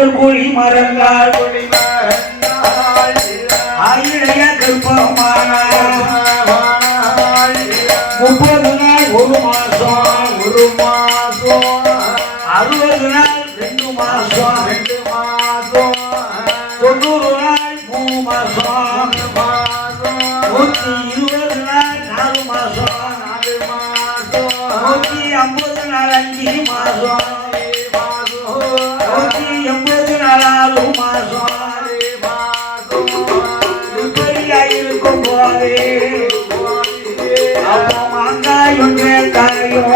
முதல் கோழி மறந்தாள் ஆயிழைய கற்பமான 30 நாள் 1 மாசம் 60 நாள் 2 மாசம் 90 நாள் 3 மாசம் 120 நாள் 4 மாசம் 150 நாள் 5 மாசம் 180 நாள் 6 மாசம் இப்படியா இருக்கும் போது அப்போ மாங்காயும் தேங்காயும்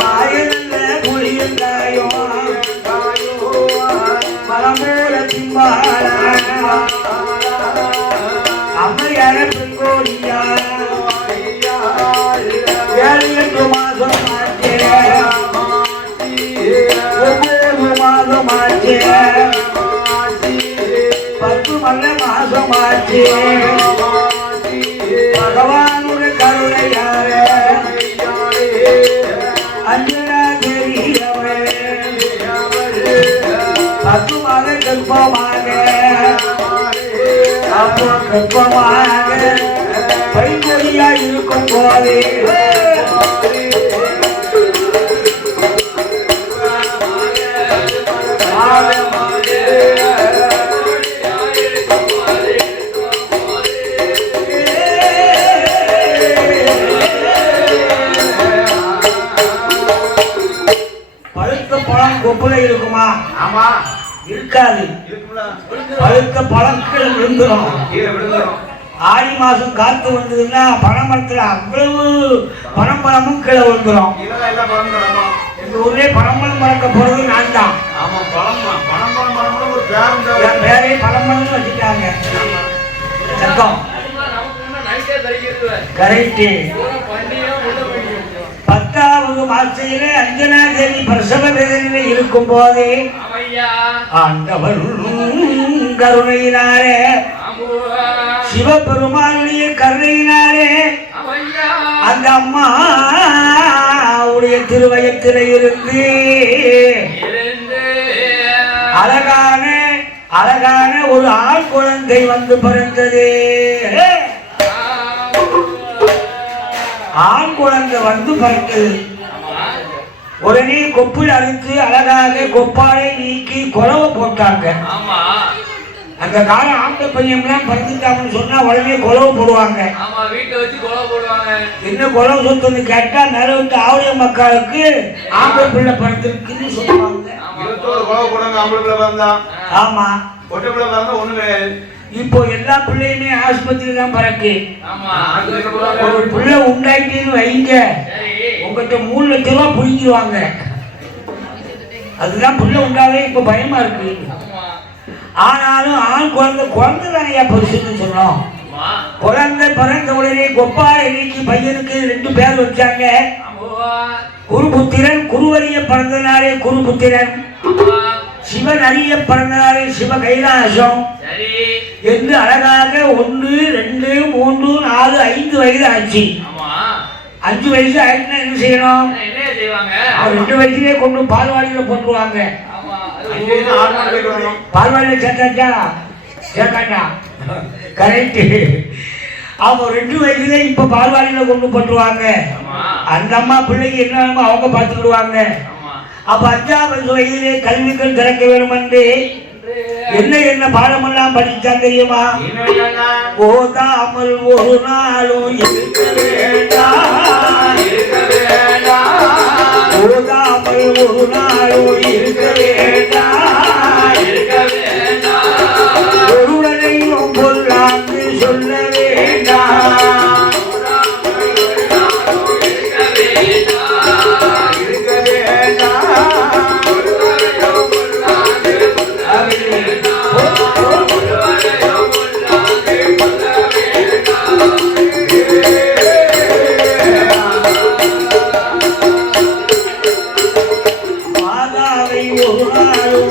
வாயில புளியங்காயும் மலமூல திம்பால அம்மையார பெண்கோடியா 7 மாதம் ஆச்சு 9 மாதம் ஆச்சு 10 மாதம் ஆச்சு பகவானுடைய கருணையார அஞ்சனா தேவியவளே 10 மாத கர்ப்பமாக அப்போ கர்ப்பமாக பைங்கொடியா இருக்கும் போதே கொப்புல இருக்குமா? ஆமா இருக்காது. பழுக்க பழம் கீழே விழுந்துடும். ஆடி மாசம் காத்து வந்ததுன்னா பனைமரத்துல அவ்வளவு பனம்பழமும் கீழே விழுந்துடும். எங்க ஊர்லயே பனம்பழம் மறக்க போறது நான் தான். என் பேரே பனம்பழம் வச்சுட்டாங்க. சத்தம் கரெக்ட். 10வது மாசத்திலே அஞ்சனா தேவி பிரசவ வேதனையில இருக்கும் போதே ஆண்டவர் கருணையினாரே சிவபெருமானுடைய கருணையினாரே அந்த அம்மா உடைய திருவயத்திலே இருந்து அழகான ஒரு ஆண் குழந்தை வந்து பிறந்தது. ஆண் குழந்தை வந்து பிறந்தது. உடனே கொப்பில் அறுத்து அழகாக கொப்பாலை நீக்கி குலவை போட்டாங்க. அந்த காலம் ஆம்பளை பையன்லாம் பிறந்துட்டாங்கன்னு சொன்னா உடனே குலவை போடுவாங்க. என்ன குலவை சொத்துன்னு கேட்டா நிலவுக்கு ஆவுடைய மக்களுக்கு ஆம்பளை பிள்ளை பிறந்திருக்குன்னு சொல்லுவாங்க. ஆமா இப்போ எல்லா பிள்ளையுமே ஆஸ்பத்திரி தான் பிறக்கு. ஒரு பிள்ளை உண்டாயிட்டேன்னு வைங்க உங்ககிட்ட 3 லட்சம் ரூபாய் புடிங்கிடுவாங்க. அதுதான் பிள்ளை உண்டாவே இப்ப பயமா இருக்கு. ஆனாலும் ஆண் குழந்தை தானே பரிசுன்னு சொன்னோம். குழந்தை பிறந்த உடனே கொப்பாரை நீக்கி பையனுக்கு 2 பேர் வச்சாங்க. குருபுத்திரன், குருவரிய பிறந்தனாலே குருபுத்திரன், சிவன் அறிய பிறந்தனாலே சிவ கைலாசம் என்று அழகாக 1, 2, 3, 4, 5 வயது ஆச்சு. 5 வயசு ஆயிடுச்சுன்னா என்ன செய்யணும்? 2 வயசுலேயே கொண்டு பால்வாடியில போட்டுருவாங்க. பால்வாடியில சேர்த்தாச்சா கரெக்ட். அவங்க 2 வயசுல இப்ப பால்வாடியில கொண்டு போட்டுருவாங்க. அந்த அம்மா பிள்ளைக்கு என்ன அவங்க பார்த்துக்கிடுவாங்க. அப்ப 5வது வயதிலே கல்விகள் திறக்க வேண்டும் என்று என்ன பாடமெல்லாம் படிச்சான் தெரியுமா? ஓதாமல் ஒரு நாளும் இருக்க வேண்டாம், ஓதாமல் ஒரு நாளும் இருக்க வேண்டாம், ஒருவரையும் பொல்லாங்கு சொல்ல வேண்டாம். மாதாவை ஒரு நாள்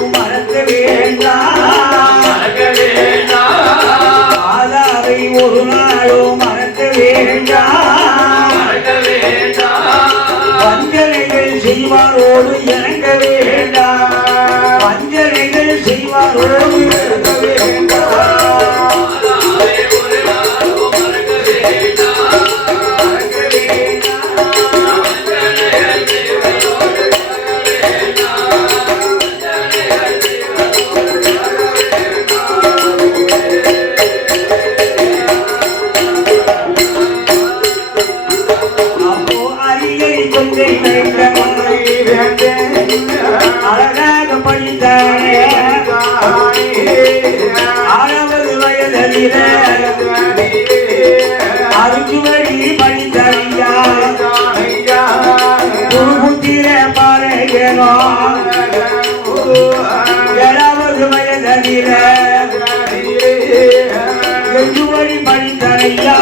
ஐயா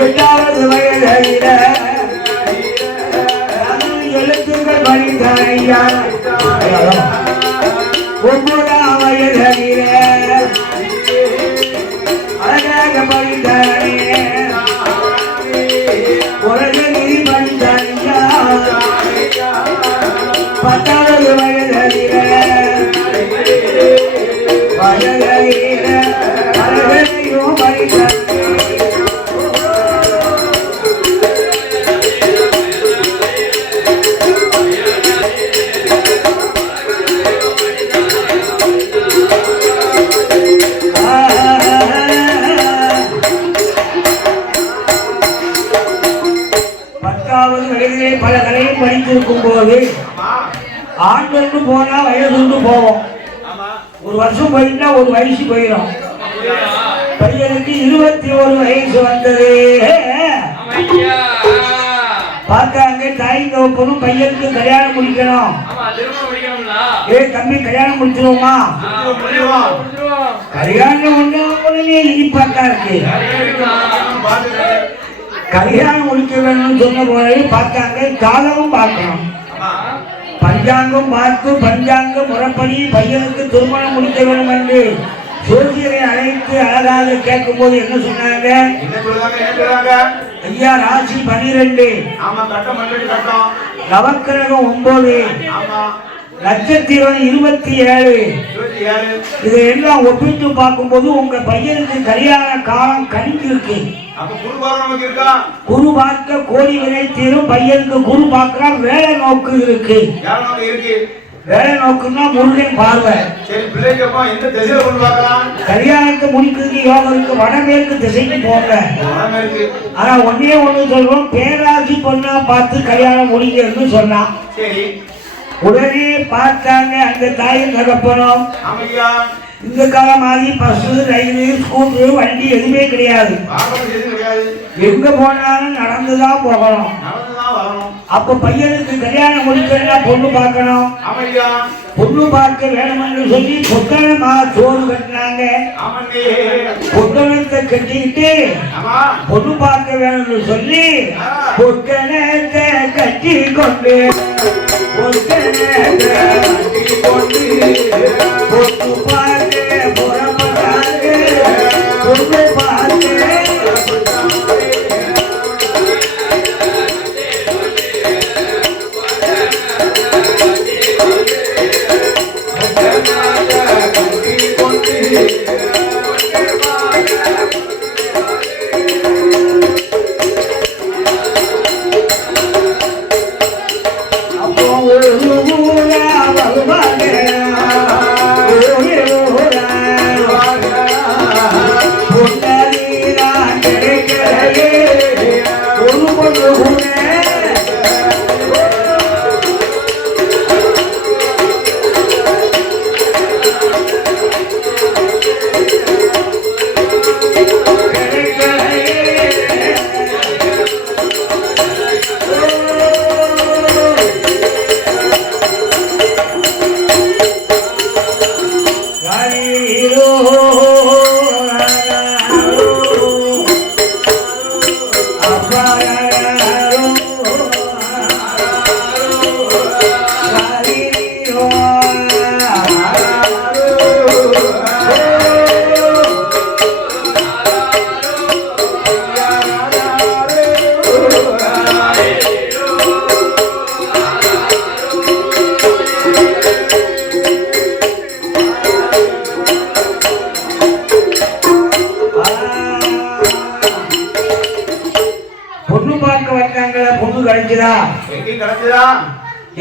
8வது வயதில எழுத்துக்கள் படித்தார் ஐயா 9ஆம் வயதில அழகாக படித்தாரே உலக நீதி படித்தார் ஐயா 10வது வயதில அழகையும் படித்தார் பல கலையும் படித்திருக்கும் போது ஆண்களுக்கு போனா வயசுண்டு போவோம். ஒரு வருஷம் போயிட்டா ஒரு வயசு போயிடும். பையனுக்கு 21 வயசு வந்தது. பார்க்காங்க தாய் தகப்பனும் பையனுக்கு கல்யாணம் முடிக்கணும். தம்பி கல்யாணம் முடிச்சிருவோமா? கல்யாணம் உடனே இனிப்பாக்கா இருக்கு. கல்யாணம் முடிக்க வேணும்னு சொன்ன போது பார்த்தாங்க காலமும் பார்க்கணும். பஞ்சாங்கம் பார்த்து பஞ்சாங்க முறைப்படி பையனுக்கு திருமணம் முடிக்க வேண்டும் என்று ஜோசியரை அழைத்து அழகாக கேட்கும் போது என்ன சொன்னாங்க? ஐயா ராசி 12, நவக்கிரகம் 9, நட்சத்திரம் 27. இதை எல்லாம் ஒப்பிட்டு பார்க்கும்போது உங்க பையனுக்கு கல்யாண காலம் கணிஞ்சிருக்கு. குரு பார்க்க கோடி வினை தீரும். பையனுக்கு குரு பார்க்க வேலை நோக்கு இருக்கு. வேலை நோக்குன்னா முருகன் பார்வை. கல்யாணத்தை முடிக்கிறதுக்கு யோகம் இருக்கு. வடமேற்கு திசைக்கு போங்க. ஆனா ஒன்னே ஒண்ணு சொல்றோம், பேராசி பொண்ணா பார்த்து கல்யாணம் முடிக்கிறதுன்னு சொன்னான். உடனே பார்த்தாங்க அந்த தாயும் தகப்பனும். இந்த காலம் மாதிரி பஸ் ரயில் ஸ்கூட்டர் வண்டி எதுவுமே கிடையாது. எங்க போனாலும் நடந்துதான் போகணும். அப்ப பையனுக்கு கல்யாணம் முடிக்கணும்னா பொண்ணு பார்க்கணும். பொண்ணு பார்க்க வேணும் என்று சொல்லி பொட்டணமா சோறு கட்டினாங்க. பொட்டணத்தை கட்டிக்கிட்டு பொண்ணு பார்க்க வேணும்னு சொல்லி பொட்டணத்தை கட்டி கொண்டு பொண்ணு பார்க்க புறப்பட்டாங்க. பொண்ணு பார்க்க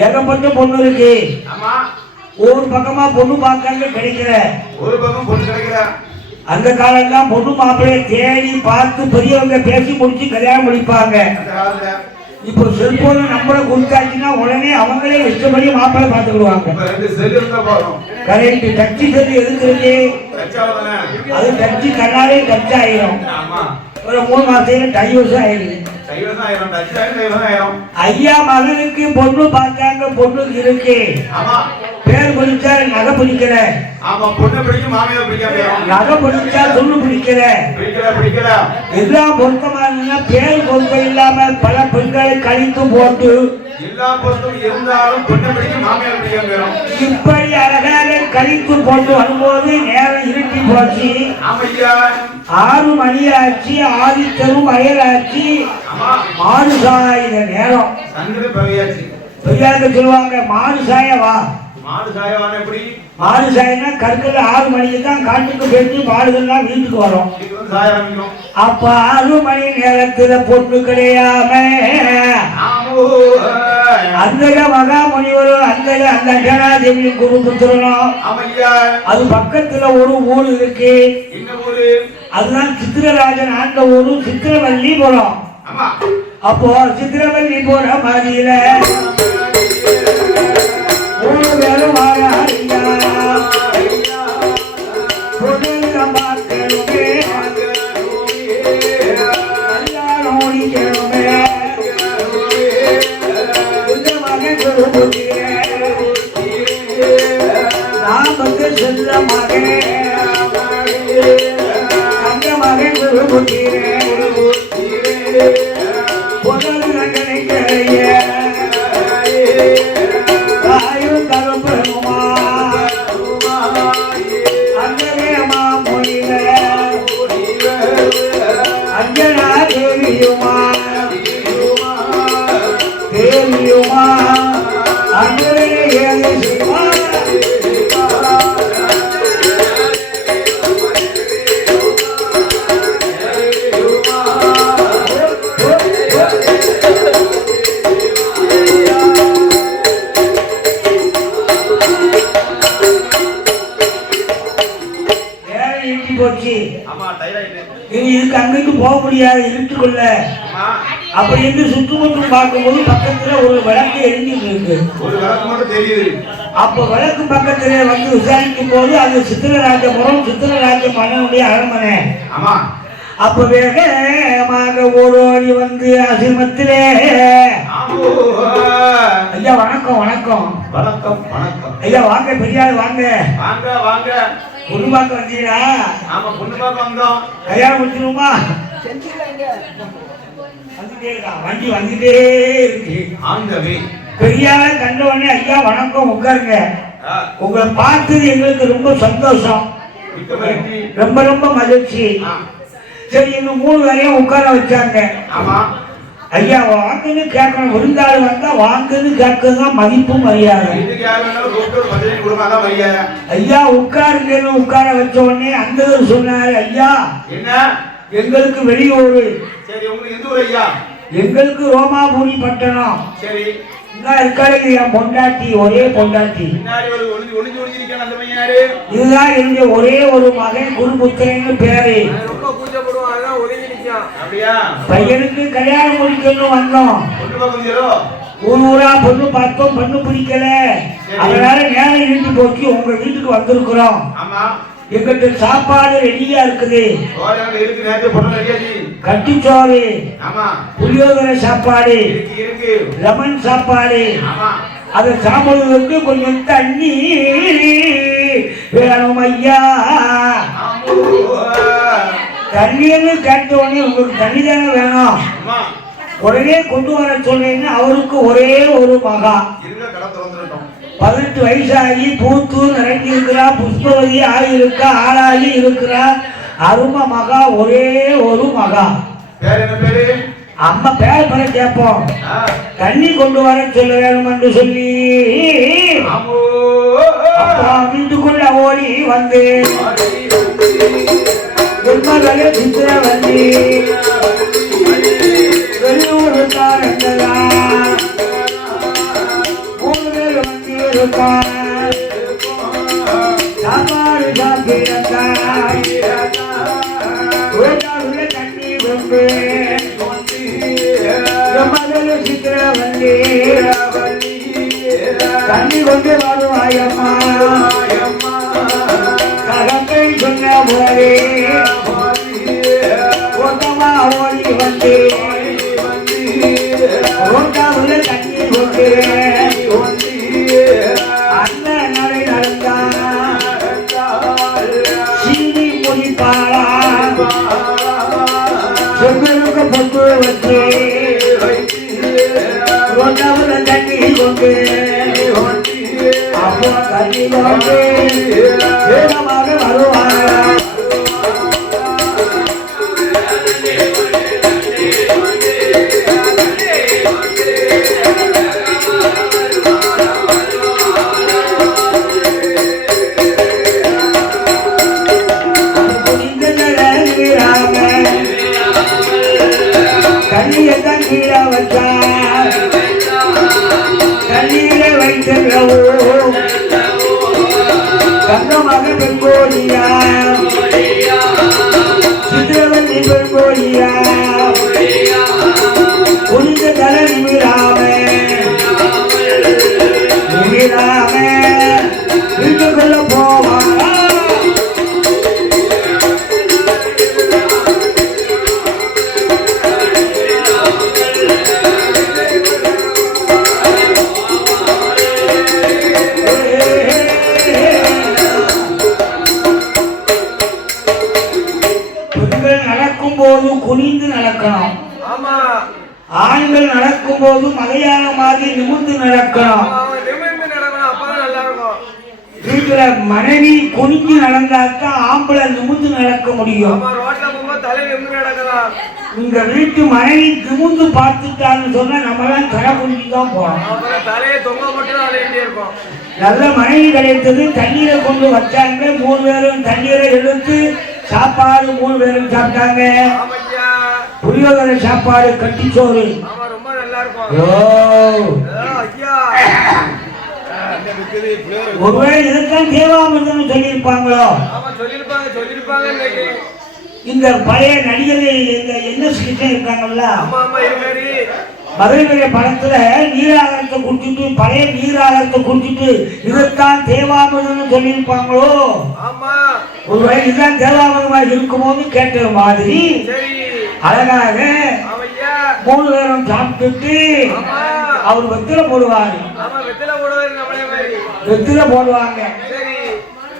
ஏகப்பட்ட பொண்ணு இருக்கு. ஒரு பக்கமா பொண்ணு பார்க்கறது கிடைக்கல. அந்த காலம்லாம் பொண்ணு மாப்பிள்ளைய தேடி பார்த்து பெரியவங்க பேசி முடிச்சு கல்யாணம் முடிப்பாங்க. இப்போ செல்போன் நம்பரை கொடுத்தாச்சுன்னா உடனே அவங்களே இஷ்டப்படி மாப்பிள்ளை பார்த்துக்கிடுவாங்க. கரெக்ட். டச்சு செல்லு எதுக்கு இருக்கு? அது டச்சு கண்ணாலே டச் ஆயிரும். ஒரு 3 மாசத்துல டைவர்ஸ் ஆயிடுது. ஐயா மகனுக்கு பொண்ணு பார்த்தாங்க, பொண்ணுக்கு இருக்கு. பேர் பிடிச்சா நகை பிடிக்கல. நகை பிடிச்சா சொல்லு பிடிக்கல. எல்லாம் பொருத்தமா இருந்தா பேர் பொருத்தம் இல்லாம பல பெண்களை கழித்து போட்டு இப்படி அழகாக கழித்து போட்டு வரும்போது நேரம் இருட்டி போச்சு. 6 மணி ஆச்சு. ஆதித்தரும் வயலாச்சு. மாடு சாயிற நேரம். பெரியாருக்கு சொல்லுவாங்க மாடு சாயவா. மாடு சாயினா கற்கள் 6 மணிக்கு தான் காட்டுக்கு போயிட்டு மாடுகள்லாம் வீட்டுக்கு வரும். அப்ப 6 மணி நேரத்துல பொண்ணு கிடையாம அந்த மகாமுனிவரும் அந்த அஞ்சனாதேவியும் குருபுத்திரனும். அது பக்கத்துல ஒரு ஊர் இருக்கு. அதுதான் சித்திரராஜன் ஆண்ட ஊரு சித்திரவல்லிபுரம். அப்போ சித்திரவல்லிபுரம் மாதிரியில ஒரு வேலை வாழாரியா பொண்ணுங்க பார்க்கணுமே, கல்யாணம் முடிக்கணுமே. இந்த மகன் நான் வந்து செல்ல மகன் அந்த மகன் பொருள் கிடைக்கிறைய தாயும் கருப்பருமா அங்கனே மாமொழில அஞ்சனா தேவியுமா தேவியுமா அங்கனே ஏழு சிவா. இதுக்கு அங்கிட்டு போக முடியாது இருட்டுக்குள்ள. அப்படி என்று சுற்றுமுற்றும் பார்க்கும்போது பக்கத்துல ஒரு விளக்கு எரிஞ்சிட்டு இருக்கு. அப்ப விளக்கு பக்கத்துல வந்து விசாரிக்கும் போது அது சித்திரராஜபுரம், சித்திரராஜ மன்னனுடைய அரண்மனை. அப்ப வேகமாக ஓடி வந்து ஆசிரமத்திலே ஐயா வணக்கம் வணக்கம் வணக்கம் வணக்கம் ஐயா வாங்க பெரியார் வாங்க வாங்க வாங்க. பொண்ணு பார்க்க வந்தீங்களா? ஆமா பொண்ணு பார்க்க வந்தோம். கல்யாணம் முடிச்சிருமா? வந்துட்டே இருக்கா வண்டி வந்துட்டே இருக்கு. பெரியார கண்ட உடனே ஐயா வணக்கம் உட்காருங்க. உங்களை பார்த்தது எங்களுக்கு ரொம்ப சந்தோஷம், ரொம்ப ரொம்ப மகிழ்ச்சி. சரி எங்க 3 பேரையும் உட்கார வச்சாங்க. ஐயா வாங்குன்னு கேட்கணும், விருந்தாளி வந்தா வாங்குன்னு கேட்கறதுதான் மதிப்பு மரியாதை. ஐயா உட்காருங்கன்னு உட்கார வச்ச உடனே அந்த சொன்னாரு ஐயா என்ன எங்களுக்கு வெளியூரு. சரி உங்களுக்கு எந்த ஊர் ஐயா? எங்களுக்கு ரோமாபுரி பட்டணம். சரி இருக்காரு என் பொண்டாட்டி, ஒரே பொண்டாட்டி. இதுதான் என்னுடைய ஒரே ஒரு மகன் குருபுத்திரன்னு பேரு. பையனுக்கு கல்யாணம் முடிக்கணும் வந்தோம். ஊரா பொண்ணு பார்த்தோம், பொண்ணு பிடிக்கல. அதனால நேரம் இருந்து போச்சு உங்க வீட்டுக்கு வந்திருக்கிறோம். எங்கிட்ட சாப்பாடு ரெடியா இருக்குது. கட்டிச்சோறு, புளியோதரை சாப்பாடு, லெமன் சாப்பாடு. அதை சாப்பிடுவதற்கு கொஞ்சம் தண்ணி வேணும் ஐயா. தண்ணின்னு கேட்ட உடனே உங்களுக்கு தண்ணி தானே வேணும், உடனே கொண்டு வர சொன்னீங்கன்னா அவருக்கு ஒரே ஒரு மகா 18 வயசாகி பூத்து நிறைஞ்சி இருக்கிறா, புஷ்பவதி ஆகியிருக்கா, ஆளாகி இருக்கிறா, அரும மகா, ஒரே ஒரு மகா. அம்மா பேர் பண்ண கேட்போம். தண்ணி கொண்டு வர சொல்ல வேணும் என்று சொல்லி வீட்டுக்குள்ள ஓடி வந்து சித்திரவல்லி வெளியூருக்காரங்களா 3 பேர் வந்து இருக்கா. சாப்பாடு சாப்பிடக்கா தண்ணி கொண்டு சித்திரவல்லி தண்ணி கொண்டு வருவாயம்மா. கலத்தை சொன்ன போதே ஓட்டமா ஓடி வந்து அண்ணன் நடை நடந்தார் சீனி முடிப்பாளா சொங்களுக்கு பொட்டு வச்சு ஒன்னவுல தண்ணி கொண்டு அப்போ தண்ணி கொண்டு வேகமாக வருவாரா கண்ணியத்தான் கீழே வச்சார் கண்ணீரை வைத்தவோ கங்கமாக பெண்கோழியா சித்திரவல்லி பெண்கோழியா குளிந்த தலை நிமிராம வீட்டுக்குள்ள போவாரா போது குனிந்து நடக்கணும். ஆண்கள் நடக்கும் போது மலையாள மாதிரி நிமிர்ந்து நடக்கணும். வீட்டுல மனைவி குனிஞ்சு நடந்தாத்தான் ஆம்பளை நிமிர்ந்து நடக்க முடியும். இந்த வீட்டு மனைவி நிமிர்ந்து பார்த்துட்டான்னு சொன்னா நம்மளாம் தலை குனிஞ்சு தான் போறோம். நல்ல மனைவி கிடைத்தது. தண்ணீரை கொண்டு வச்சாங்க. 3 பேரும் தண்ணீரை எடுத்து சாப்பாடு 3 பேரும் சாப்பிட்டாங்க. புளியோதரை சாப்பாடு கட்டிச்சோறு. ஒருவேளை இதுதான் தேவாமிர்தம் சொல்லியிருப்பாங்களோ. இந்த பழைய நடிகர்கள் இந்த என்எஸ் கிட்ட இருக்காங்கல்ல, மதுரை படத்துல நீராகாரத்தை குடிச்சிட்டு பழைய நீராகாரத்தை குடிச்சிட்டு இதைத்தான் தேவாமிர்தம் சொல்லியிருப்பாங்களோ. ஒருவேளை இதுதான் தேவாமிர்தமா இருக்கும்போது கேட்ட மாதிரி அழகாக 3 பேரும் சாப்பிட்டுட்டு அவர் வெத்தில போடுவாரு. வெத்தில போடுவாங்க.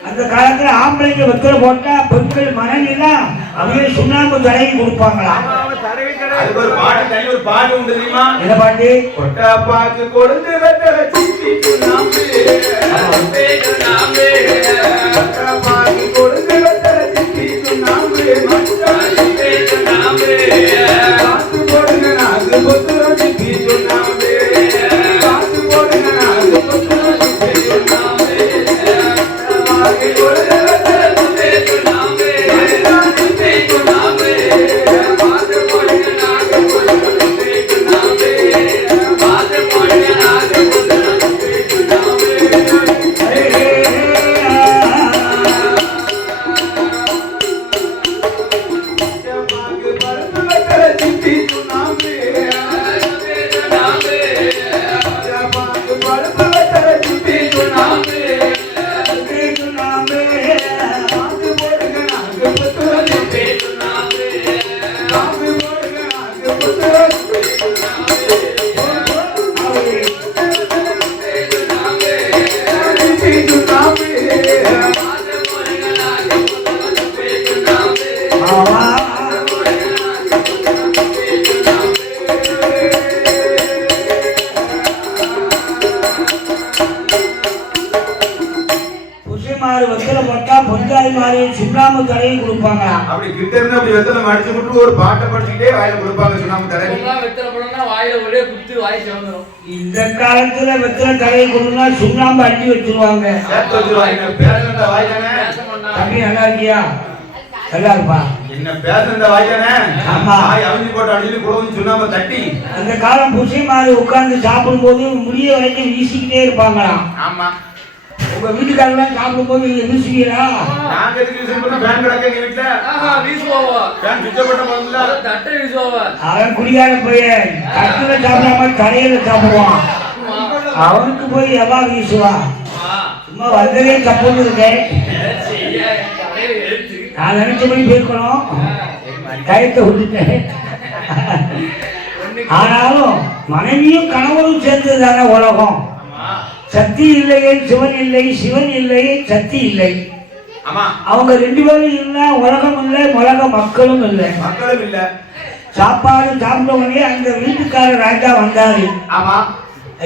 அந்த காலத்துல ஆம்பளைங்க வெத்தில போட்டா பெண்கள் மனைவிலாம் அப்படியே சுண்ணாம்பு தடவி கொடுப்பாங்களா. ஒரு பாட்டு உண்டு தெரியுமா? என்ன பாட்டு? கொட்டா பாக்கு கொடுத்து வெத்தல சித்தி சுண்ணாம்பு கொட்டா பாக்கு கொடுத்து வெத்தல சித்தி சுண்ணாம்பு காத்து போடுங்க நாக்கு பொத்து சித்தி சுண்ணாம்பு காத்து போடுங்க நாக்கு பொத்து சித்தி சுண்ணாம்பு பாக்கு கொடுத்து வெத்தல சித்தி சுண்ணாம்பு சித்தி சுண்ணாம்பு காத்து போடுங்க நாக்கு பொத்து சித்தி சுண்ணாம்பு காத்து போடுங்க நாக்கு பொத்து சித்தி சுண்ணாம்பு வெத்தலை போட்டா பொஞ்சாதி மாதிரி சுண்ணாம்பு தடவி கொடுப்பாங்க. அப்படி கிட்ட இருந்து அப்படி வெத்தலை மடிச்சு விட்டு ஒரு பாட்டை படிச்சுக்கிட்டே வாயில கொடுப்பாங்க சுண்ணாம்பு தடவி. வெத்தலை போடணும்னா வாயில ஒரே குத்து வாய் சிவந்துரும். இந்த காலத்துல வெத்தலை தடவி கொடுனா சுண்ணாம்பு அள்ளி வச்சிருவாங்க. தம்பி நல்லா இருக்கியா? நல்லா இருப்பா. என்ன பேசுற வாய்தானே? ஆமா. அவிஞ்சி போட்டு அடியில குடவும் சுண்ணாம்பு தட்டி. அந்த காலம் புசி மாதிரி உட்கார்ந்து சாப்பிடும் போது முடிய வரைக்கும் வீசிக்கிட்டே இருப்பாங்களாம். ஆமா. உங்க வீட்டுக்காரெல்லாம் சாப்பிடும் போது நீங்க வீசுவீங்களா? நாங்க எதுக்கு வீசுறோம்? ஃபேன் கிடக்கு எங்க வீட்டுல. வீசுவோவா? ஃபேன் சுவிட்ச் போட்ட முதல்ல தட்டை வீசுவோவா? அவன் குடிகார பையன் கட்டுல சாப்பிடாம கரையில சாப்பிடுவான். அவனுக்கு போய் எவ்வா வீசுவா? சும்மா வந்ததே தப்புன்னு இருக்கேன். நான் நினைச்சபடி போயிருக்கணும். கயத்தை விட்டுட்டேன். ஆனாலும் மனைவியும் கணவரும் சேர்ந்தது தானே உலகம். ஆமா சக்தி இல்லையே சிவன் இல்லை, சிவன் இல்லை சக்தி இல்லை. ஆமா அவங்க ரெண்டு பேரும் இல்லை, உலகம் இல்லை, உலக மக்களும் இல்லை. மக்களும் இல்ல. சாப்பாடு சாப்பிட்டவனே அந்த வீட்டுக்காரர் ராஜா வந்தாரு. ஆமா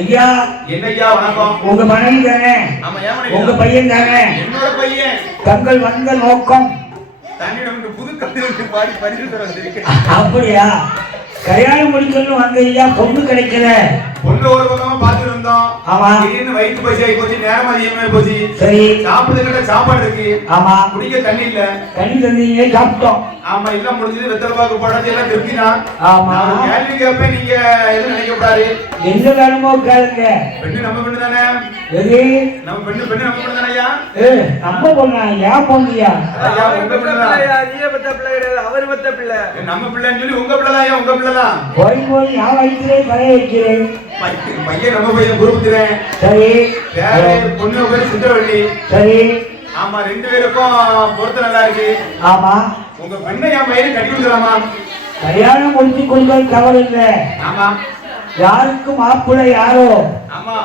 ஐயா என்னய்யா வணக்கம். உங்க மனைவி தானே, ஆமா ஏன் மனைவி? உங்க பையன் தானே, என்னோட பையன். தங்கள் வந்த நோக்கம் தன்னிடம் புது கத்திரிக்கு பாடி பரிசு தர வந்திருக்கேன். அப்படியா? கல்யாணம் முடிக்கணும் வந்த ஐயா, பொண்ணு கிடைக்கல. பொண்ணு ஒரு பக்கமா பாத்துட்டு இருந்தோம். ஆமா. திடீர்னு வயிற்று பசி ஆகி போச்சு, நேரம் அதிகமா போச்சு. சரி. சாப்பிடுறதுக்கிட்ட சாப்பாடு இருக்கு. ஆமா. குடிக்க தண்ணி இல்ல. தண்ணி தந்தீங்க, சாப்பிட்டோம். ஆமா எல்லாம் முடிஞ்சது. வெத்தலை பாக்கு போடாச்சு, எல்லாம் திருப்திதான். ஆமா. நான் கேள்வி கேட்பேன், நீங்க எதுவும் நினைக்க கூடாது. எந்த வேணுமோ கேளுங்க. பெண்ணு நம்ம பெண்ணு தானே. எது நம்ம பெண்ணு பெண்ணு நம்ம பெண்ணு தானே ஐயா. நம்ம பொண்ணா? ஏன் பொண்ணுயா? ஐயா உங்க பிள்ளை தான். நீயே பெத்த பிள்ளை கிடையாது, அவர் பெத்த பிள்ளை. நம்ம பிள்ளைன்னு சொல்லி உங்க பிள்ளை தான் ஐயா, உங்க பிள்ளை தான். போய் போய் நான் வயிற்றுலே பழைய வைக்கிறேன். பையன் நம்ம பையன் குருபுத்திரன். சரி. வேற பொண்ணு பேரு சுந்தரவள்ளி. சரி. ஆமா ரெண்டு பேருக்கும் பொருத்தம் நல்லா இருக்கு. ஆமா. உங்க பெண்ணை என் பையனை கட்டி கொடுக்கலாமா? கல்யாணம் முடிச்சு கொள்வது தவறு இல்லை. ஆமா. யாருக்கு மாப்பிள்ளை யாரோ, ஆமா.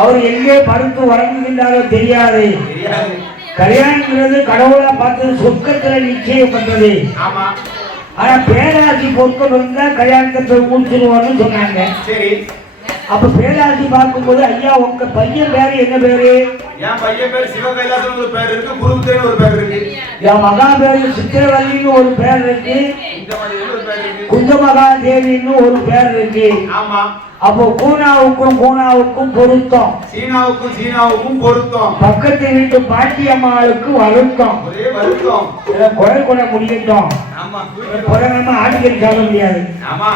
அவர் எங்கே படுத்து உறங்குகின்றாரோ தெரியாது. தெரியாது. கல்யாணங்கிறது கடவுளை பார்த்து சொர்க்கத்துல நிச்சயப்பட்டது. ஆமா. ஆனா பேராசி பொருத்தம் இருந்தா கல்யாணத்தை முடிச்சிருவோம்னு சொன்னாங்க. சரி. அப்ப பேராசி பார்க்கும்போது ஐயா உங்க பையன் பேரு என்ன பேரு? என் பையன் பேரு சிவகைலாசன் ஒரு பேர் இருக்கு, குருபுத்திரன் ஒரு பேர் இருக்கு. என் மகா பேரு சித்திரவல்லின்னு ஒரு பேர் இருக்கு, இந்த மாதிரி ஒரு பேர் இருக்கு, குந்தமகாதேவின்னு ஒரு பேர் இருக்கு. ஆமா. அப்போ கூனாவுக்கும் பொருத்தம், சீனாவுக்கும் பொருத்தம், பக்கத்து வீட்டு பாட்டி அம்மாளுக்கு வருத்தம். ஒரே வருத்தம். குறை கொள்ள முடியட்டும். ஆமா. குறைமா ஆட்டுக்கறி சாப்பிட முடியாது. ஆமா.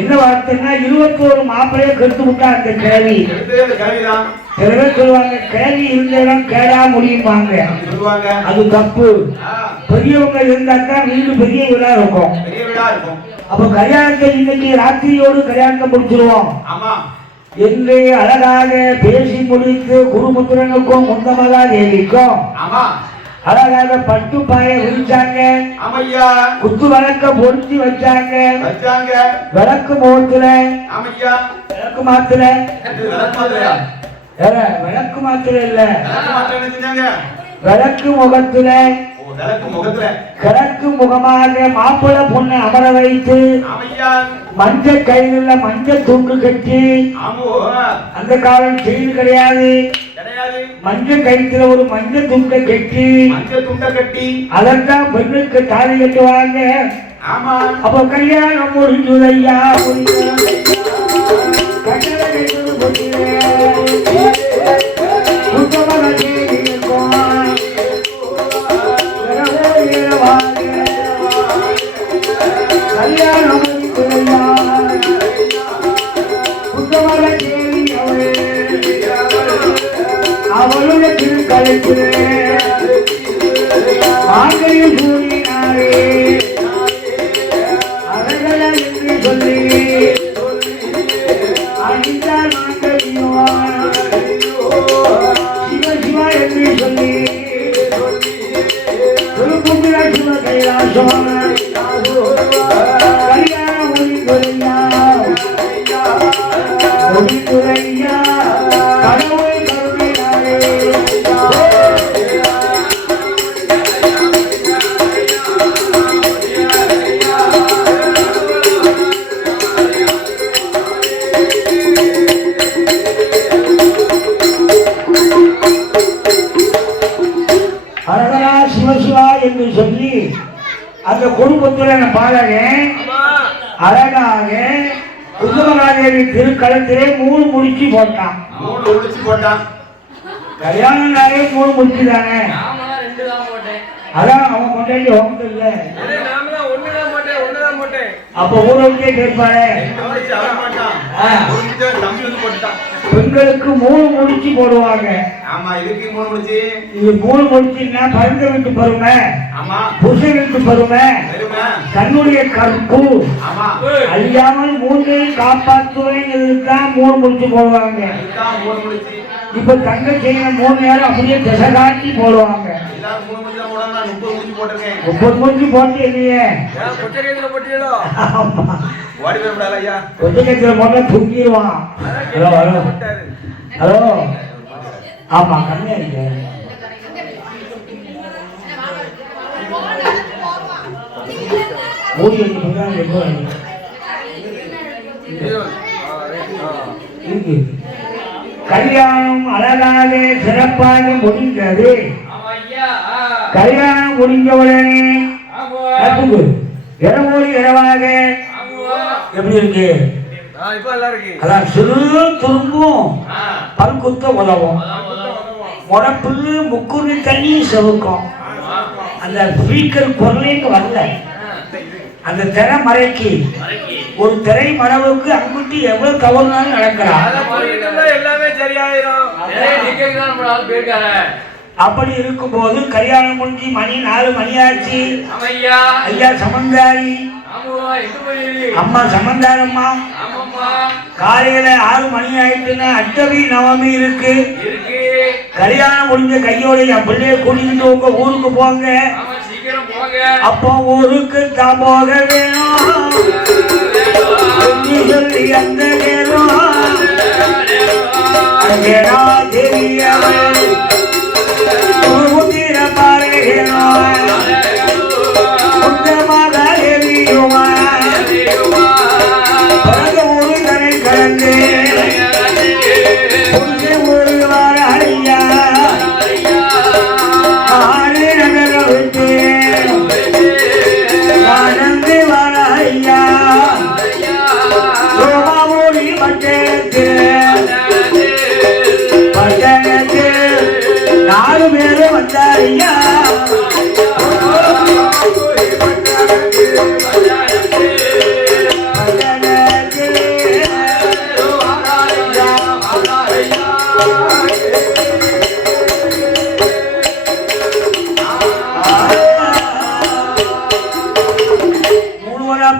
என்ன வார்த்தைன்னா 21 மாப்பிள்ளைய கெடுத்து விட்டா அந்த கேள்வி. எடுத்தது கவிதான். சில பேர் சொல்லுவாங்க கேள்வி இருந்த இடம் கேடா முடியுமாங்க. சொல்லுவாங்க. அது தப்பு. பெரியவங்க இருந்தா தான் வீடு பெரிய வீடா இருக்கும். பெரிய வீடா இருக்கும். அப்ப கல்யாணத்தை இன்னைக்கு ராத்திரியோடு கல்யாணத்தை முடிச்சிருவோம். ஆமா. என்று அழகாக பேசி முடித்து குருபுத்திரனுக்கும் குந்தமகாதேவிக்கும் ஆமா. அழகாக பட்டு பாய விரிச்சாங்க. ஆமையா. குத்து விளக்க பொருத்தி வச்சாங்க. விளக்கு முகத்துல, ஆமையா. விளக்கு மாத்துல, விளக்கு மாத்திர இல்ல, விளக்கு முகத்துல, கிழக்கு முகமாக மாப்பிள்ளை பொண்ணை அமர வைத்து மஞ்சள் கையில மஞ்சள் துண்டு கட்டி, அந்த காலம் செய்து கிடையாது, மஞ்சள் கயிற்றுல ஒரு மஞ்சள் துண்டை கட்டி அதற்கான் பெண்ணுக்கு தாலி கட்டுவாங்க. அப்ப கல்யாணம் முடிஞ்சுதையா கல்யாணம் அவளுடைய திருக்கலைக்கு ஆண்கையில் கூறினாரே அவர்கள என்று சொல்லி அணிந்தால் சிவ சிவா என்று சொல்லி திருப்புத்திர சிவ கைலாசம் கல்யாணம் முடிந்துரையா கடவுளை கருதினாரே. அரகரா சிவசிவா என்று சொல்லி அந்த குடும்பத்துடன் பாடகன் அழகாக குந்தமகாதேவி திருக்களத்திலே 3 முடிச்சு போட்டான். கல்யாணம் நாளே 3 முடிச்சு தானே. அதான் அவன் கொண்டாடி ஒன்று இல்ல. அப்ப ஊரே கேட்பாரு பெண்களுக்கு 3 முடிச்சு போடுவாங்க. இது 3 முடிச்சுன்னா பரந்த வீட்டு பெருமை, புருஷனுக்கு பெருமை, தன்னுடைய கற்பு அழியாமல் 3ஐயும் காப்பாற்றுவேன் 3 முடிச்சு போடுவாங்க. இப்ப தங்க செய்ய 3 நேரம் அப்படியே திசை காட்டி போடுவாங்க. 30 முடிச்சு போட்டு இல்லையே. ஓடி வரக்கூடாது ஐயா. கொஞ்ச நேரத்தில் போட்டா தூங்கிடுவான். ஹலோ ஹலோ ஹலோ, ஆமா கம்மியா இருக்கு. மூடி இருக்கு. கல்யாணம் அழகாக சிறப்பாக முடிந்தது. கல்யாணம் முடிஞ்சவுடனே இரவோடு இரவாக எப்படி இருக்கு? அதான் சிறு துரும்பும் பல்குத்த உதவும், முறப்புல்லு முக்குறு தண்ணி செவுக்கும். அந்த ஸ்பீக்கர் குரலே வரல. அந்த திரை மறைக்கு ஒரு திரை மரபுக்கு அங்குட்டி எவ்வளவு தவறுனாலும் நடக்கிறான். எல்லாமே சரியாயிரும். அப்படி இருக்கும்போது கல்யாணம் முடிஞ்சு மணி 4 மணி ஆச்சு. ஐயா சமந்தாரி, அம்மா சமந்தாரம்மா, காலையில 6 மணி ஆயிட்டுன்னா அஷ்டமி நவமி இருக்கு. கல்யாணம் முடிஞ்ச கையோட என் பிள்ளைய கூட்டிக்கிட்டு உங்க ஊருக்கு போங்க. அப்போ ஊருக்கு தான் போக வேணும் சொல்லி அந்த நேரம் தெரிய ஒரு தரை கலந்து ஒரு வார ஐயா ஆறு நகர விட்டு ஆனந்து வார ஐயா சோமாமூடி பட்டணத்தில் 4 பேரும் வந்தாரையா.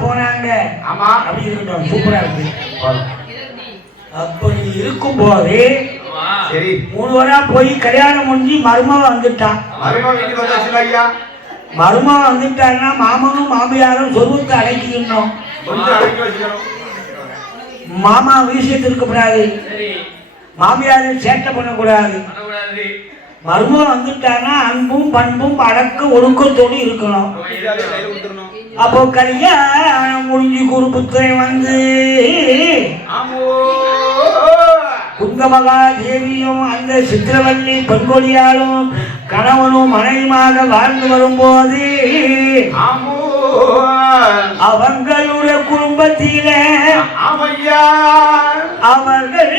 போனாங்க. ஆமா அப்படி இருக்கட்டும், சூப்பரா இருக்கு. அப்படி இருக்கும் போது சரி 3 வரா போய் கல்யாணம் முடிஞ்சு மருமகன் வந்துட்டான். மருமகன் வந்துட்டான்னா மாமனும் மாமியாரும் சொருவத்தை அடைக்கணும். மாமா விஷயத்தில் இருக்கக்கூடாது, மாமியாரும் சேட்டை பண்ணக்கூடாது. மருமகன் வந்துட்டானா அன்பும் பண்பும் அடக்க ஒழுக்கத்தோடு இருக்கணும். அப்போ கல்யாணம் முடிஞ்சு குருபுத்திரை வந்து குந்தமகாதேவியும் அந்த சித்திரவல்லி பெண்கொடியாலும் கணவனும் மனைவியாக வாழ்ந்து வரும்போது அவங்களுடைய குடும்பத்தில அவர்கள்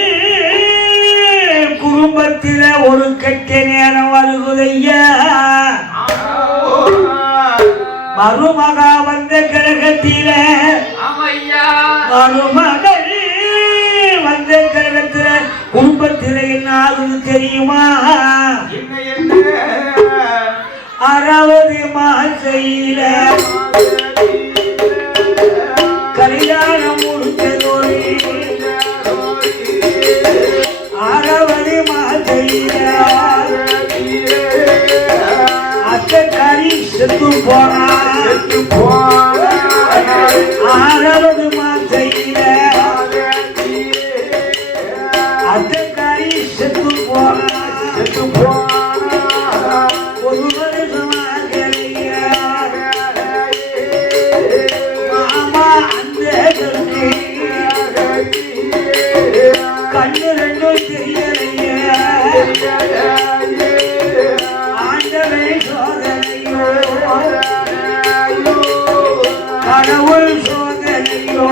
குடும்பத்தில ஒரு கெட்ட நேரம் வருகுதையா. மருமகா வந்த கிரகத்தில மருமகள் வந்த கிரகத்தில குடும்பத்தில என்ன ஆகுது தெரியுமா? 60 மாசையில கல்யாணம் முடிச்சதோடு 60 மாசையில அத்தக்காரி செத்து போனா. 60 மாசையில அத்தக்காரி செத்து போனா. ஒரு வருஷமாக மாமா அந்த கண்ணு ரெண்டும் தெரியலையா. ஆண்டவே சோதனையோ கடவுள் சோதனையோ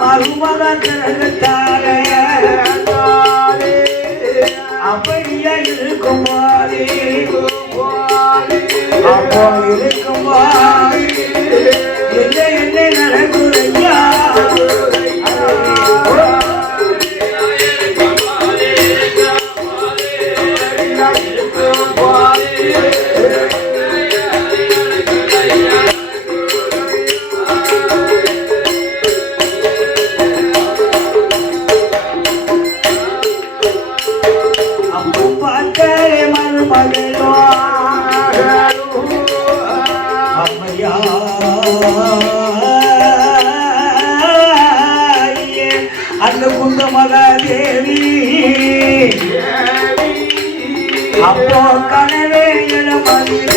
மருமக கிரகத்தால அப்படியா இருக்குமாறு அப்போ இருக்குமாறு என்ன நடக்குதையா. அந்த குந்த மகாதேவி அப்போ கனவே மதிய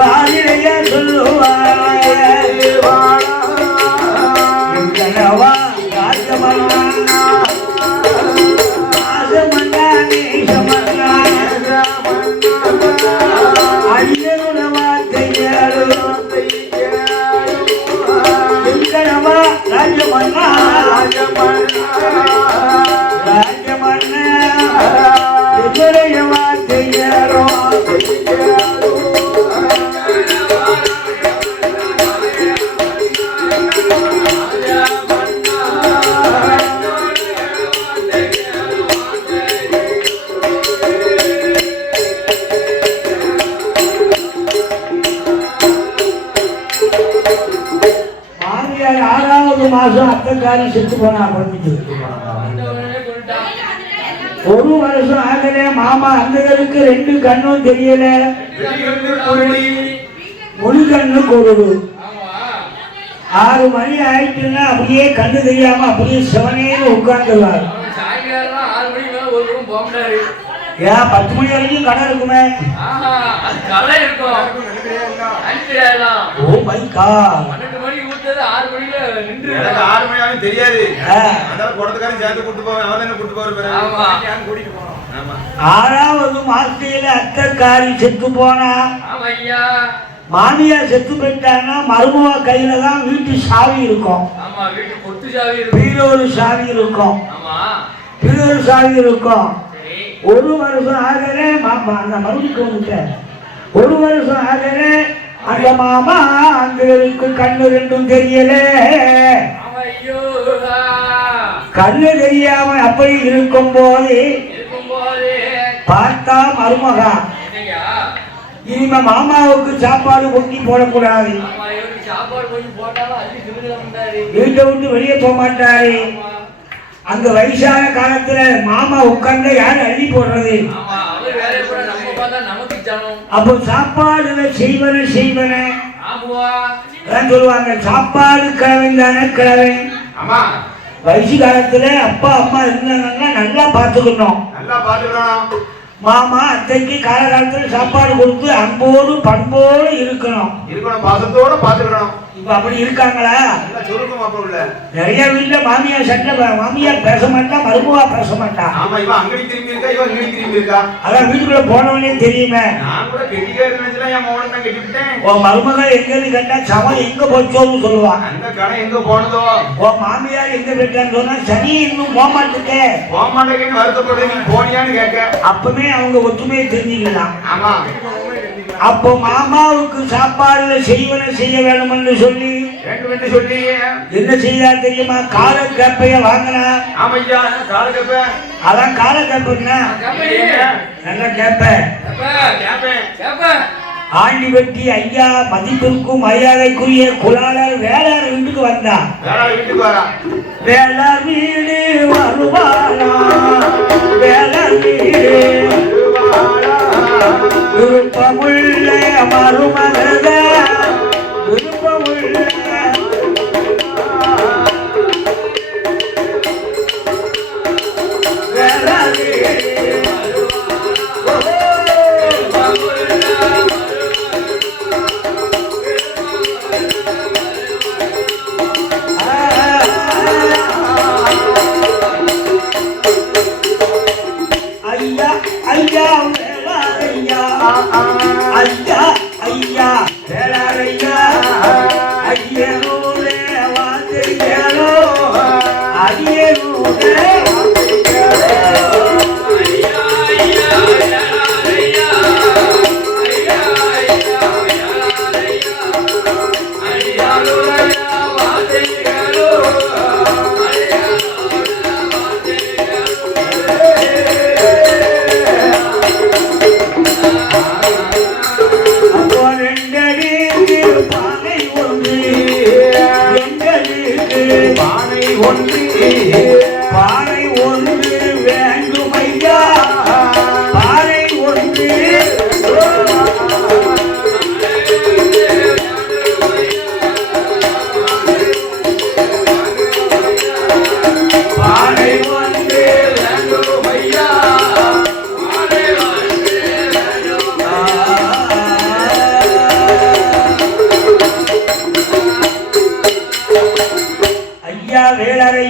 காலிலைய சொல்லுவாங்க ராஜமன்னா ராஜமன்னா நேசமன்னா அடியனுட வார்த்தையாரு ராஜமன்னா ராஜமன்னா வார்த்தையாரோ மாமியார் 6வது மாசம் அத்தைக்காரி செத்து போனா குழந்தைக்கு. 1 வருஷம் ஆகல. மாமா அந்தகளுக்கு 2 கண்ணும் தெரியல. முழு கண்ணு குருடு. 6 மணி ஆயிட்டுன்னா அப்படியே கண்ணு தெரியாம அப்படியே சிவனேன்னு உட்கார்ந்துருவார். ஏன் 10 மணி வரைக்கும் கடை இருக்குமே? Oh my God. 12 மணிக்கு ஊத்துறது 6 மணில நின்று. எனக்கு 6 மணி ஆகும் தெரியாது. அதான் குடத்துக்காரன் சேர்த்து கூட்டி போவேன். அவன் என்ன கூட்டி போறாரு? ஆமா. நான் கூட்டிட்டு போறோம். ஆமா. 6வது மாசத்துல அத்தைக்காரி செத்து போனா. ஆமா ஐயா. மாமியார் செத்து போயிட்டாங்கன்னா மருமக கையில தான் வீட்டு சாவி இருக்கும். ஆமா, வீட்டு பொட்டு சாவி இருக்கும். பீரோடு சாவி இருக்கும். ஆமா, பீரோடு சாவி இருக்கும். 1 வருஷம் ஆகல. மாமா அந்த மருமக வந்துட்ட 1 வருஷம் ஆகல. அந்த மாமா அங்களுக்கு கண்ணு 2ம் தெரியல. கண்ணு தெரியாம அப்படி இருக்கும் போது பார்த்தா மருமகா இனிமே மாமாவுக்கு சாப்பாடு பொங்கி போடக்கூடாது. வீட்டை விட்டு வெளியே போக மாட்டாரு. அந்த வயசான காலத்துல மாமா உட்கார்ந்து யாரு அள்ளி போடுறது? அப்போ சாப்பாடுல செய்வன சொல்லுவாங்க. சாப்பாடு கிழவன் தானே கிழவன். வயசு காலத்துல அப்பா அம்மா இருந்தாங்கன்னா நல்லா பாத்துக்கணும். மாமா அத்தைக்கு காலகாலத்துல சாப்பாடு கொடுத்து அன்போடு பண்போடு இருக்கணும். பாசத்தோட பாத்துக்கணும். இப்ப அப்படி இருக்காங்களா? நிறைய வீட்டுல மாமியார் சண்டை. மாமியார் பேச மாட்டா, மருமகா பேச மாட்டா. அதான் வீட்டுக்குள்ள போனவனே தெரியுமே. உன் மருமக எங்கன்னு கேட்டா சமம் எங்க போச்சோன்னு சொல்லுவான். உன் மாமியார் எங்க போயிட்டான்னு சொன்னா சனி இன்னும் போக மாட்டேங்க அப்பவே அவங்க ஒற்றுமையை தெரிஞ்சுக்கலாம். அப்போ மாமாவுக்கு சாப்பாடுல செய்ய வேணும்னு சொல்லி என்ன செய்யா தெரியுமா? காலக்கேப்பைய வாங்கினா. அதான் காலக்கேப்பா நல்ல கேப்ப. ஆண்டி வெட்டி ஐயா மதிப்பிற்கும் மரியாதைக்குரிய குலாளர் வேளாண் வீட்டுக்கு வந்தா. வேளாண் வீடு வருவாரா? வேளாண் வீடு விருப்பமுள்ள மருமகத விருப்பமுள்ள ஐயா ஐயா ஐயா ஐயா வேளாரையா ஐயனூரே வாத்தியலோ அடியனூரே பானை ஒன்று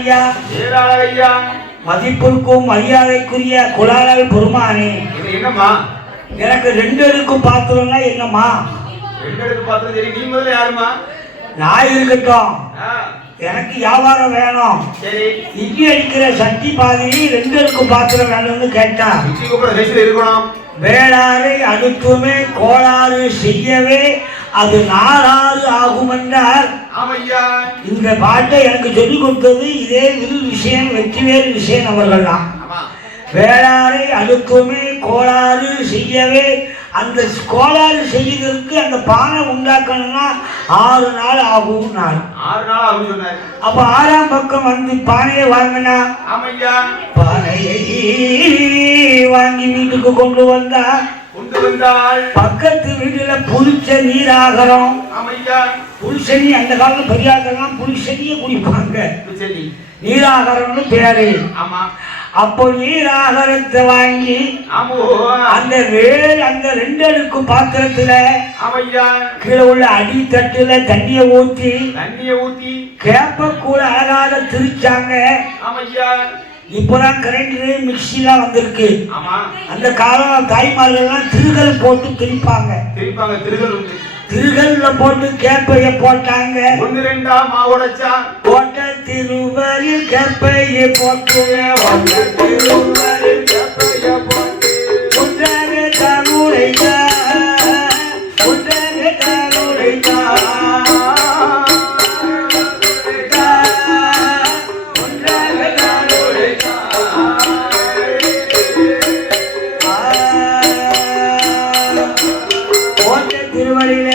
ஐயா, ஐயா. மதிப்பிற்கும் மரியாதைக்குரிய குலாலால் பெருமானே, இது என்னம்மா? எனக்கு 2 அடுக்கு பாத்திரம்னா என்னம்மா? 2 அடுக்கு பாத்திரம் சரி, நீ முதல்ல யாருமா? நான் இருக்கட்டும், எனக்கு வியாபாரம் வேணும். சரி, இட்லி அடிக்கிற சட்டி பாதிரி 2 அடுக்கு பாத்திரம் வேணும்னு கேட்டா, இட்லி கூப்பிட சைஸ்ல இருக்கணும். வேளாறு அடுத்துமே கோளாறு செய்யவே அது 4 ஆறு ஆகும் என்றார். ஆமையா. இந்த பாட்டை எனக்கு சொல்லிக் கொடுத்தது இதே வில் விஷயம் வெற்றிவேல் விஷயம் அவர்கள் தான். வேளாறை அடுத்துமே கோளாறு செய்யவே, அந்த கோளாறு செய்வதற்கு அந்த பானை உண்டாக்கணும்னா 6 நாள் ஆகும். 6 நாள் ஆகும் சொன்னார். அப்ப 6ஆம் பக்கம் வந்து பானையை வாங்கினா, ஆமையா, பானையை வாங்கி வீட்டுக்கு கொண்டு வந்தால் பக்கத்து வீட்டுல புளிச்ச நீராகரம். ஆமையா, புளிச்செண்ணி அந்த காலத்துல பெரியாக்கெல்லாம் புளிச்செண்ணியே குடிப்பாங்க, நீராகரம்னு பேரு. ஆமா. அப்போ நீராகரத்தை வாங்கி அந்த அந்த 2 அடுக்கு பாத்திரத்துல கீழே உள்ள அடித்தட்டுல தண்ணிய ஊத்தி கேப்ப கூட அழகாக திரிச்சாங்க. இப்பதான் கரண்ட் மிக்சிலாம் வந்திருக்கு. அந்த காலம் தாய்மார்கள்லாம் திருகல் போட்டு திரிப்பாங்க. திருகல்ல போட்டு கேப்பைய போட்டாங்க. 1 2 மாவுடைச்சா போட்ட திருவரில் கேப்பைய போட்டு ஒன்றாக தருளைதா ஒன்றாக தருளைதா ஒன்றாக தருளைதா போட்ட திருவரில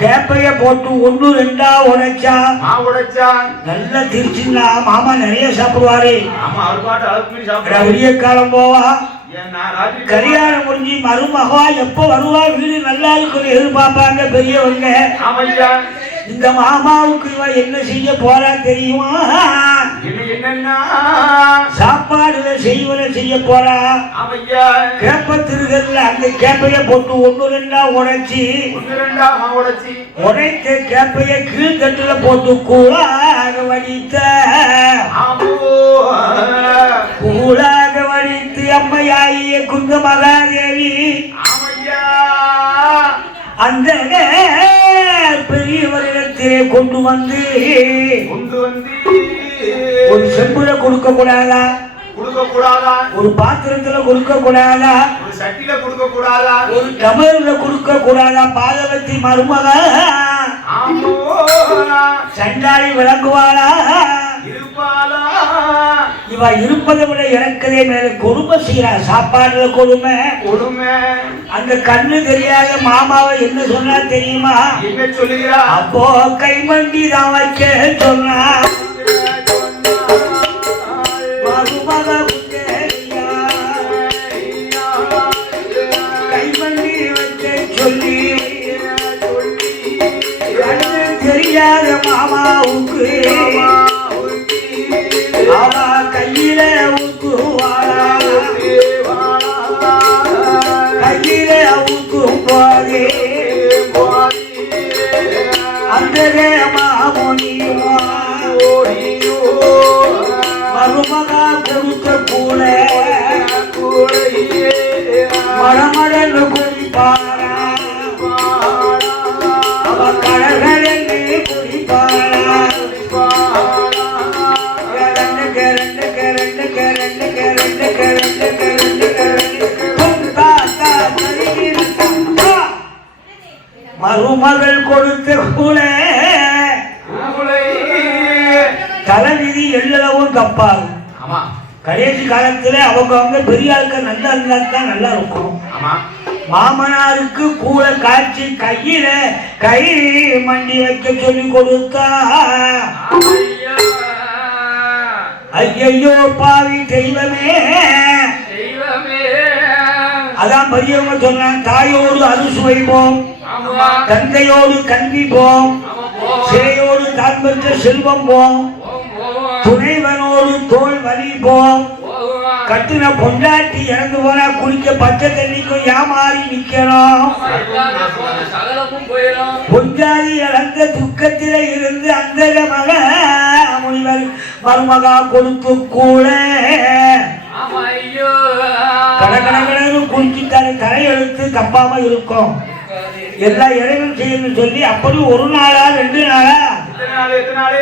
கேப்பைய போட்டு 1 2 உடைச்சா நல்லா திருச்சிங்களா. மாமா நிறைய சாப்பிடுவாரு. விடிய காலம் போவா, கல்யாணம் முடிஞ்சு மருமகா எப்ப வருவா, வீடு நல்லா இருக்குன்னு எதிர்பார்ப்பாங்க பெரியவங்க. இந்த மாமாவுக்கு இவ என்ன செய்ய போறா தெரியுமா? சாப்பாடுல செய்ய போறா. கேப்ப திருகல்ல அந்த கேப்பைய போட்டு 1 2 உடைச்சி உடைத்த கேப்பைய கீழ்த்தட்டுல போட்டு கூழாக வடித்த அம்மையாகிய குந்த மகாதேவி அந்த பெரியவரிடத்திலே கொண்டு வந்து ஒரு செம்புல கொடுக்க கூடாதா, ஒரு பாத்திரத்துல கொடுக்க கூடாதா, ஒரு டமர்ல கொடுக்க கூடாதா? பாதவத்தி மருமக சண்டாளி விளங்குவாளா? இவ இருப்பதை விட இறக்கதே மேல கொடுமை செய்யறா. சாப்பாடுல கொடுமை. அந்த கண்ணு தெரியாத மாமாவை என்ன சொன்னா தெரியுமா? என்ன சொல்லுகிறா? அப்போ கைமண்டி தான் வைக்க சொன்னா. கைமண்டி வைக்க சொல்லி கண்ணு தெரியாத மாமாவுக்கு அவ கையில ஊத்துவாளா, கையில ஊத்தும் போதே அந்த மாமுனியுமா மருமகா கொடுத்த கூட மரமடன்னு குடிப்பாரா, அவ கடற்கடன்னு குடிப்பாரா. மருமகள் கொடுத்த கூட தலைவிதி எல்லளவும் தப்பாகும். கடைசி காலத்துல அவங்க பெரிய ஆளுக்க நல்லா இருந்தா தான் நல்லா இருக்கும். மாமனாருக்கு கூட காய்ச்சி கையில கை மண்டி வைக்க சொல்லி கொடுத்தா. ஐயோ பாவி தெய்வமே, அதான் பெரியவங்க சொன்னாங்க, தாயோடு அறுசுவைப்போம், தந்தையோடு கல்வி போம், சேயோடு தான் பெற்ற செல்வம் போம், துணைவனோடு தோல் வலி போம், கட்டுன பொண்டாட்டி இறந்து போனா குளிக்க பச்சை தண்ணிக்கும் ஏமாறி நிக்கணும். பொஞ்சாதி இழந்த துக்கத்தில இருந்து அந்த முனிவர் மருமகா கொடுத்து கூட ஆமா ஐயோ கடற்கடன்னு குளிச்சுட்டாரு, தலையெழுத்து தப்பாம இருக்கும். எல்லா இறைவன் செய்யணும்னு சொல்லி அப்படி ஒரு நாளா 2 நாளா எத்தனை நாள்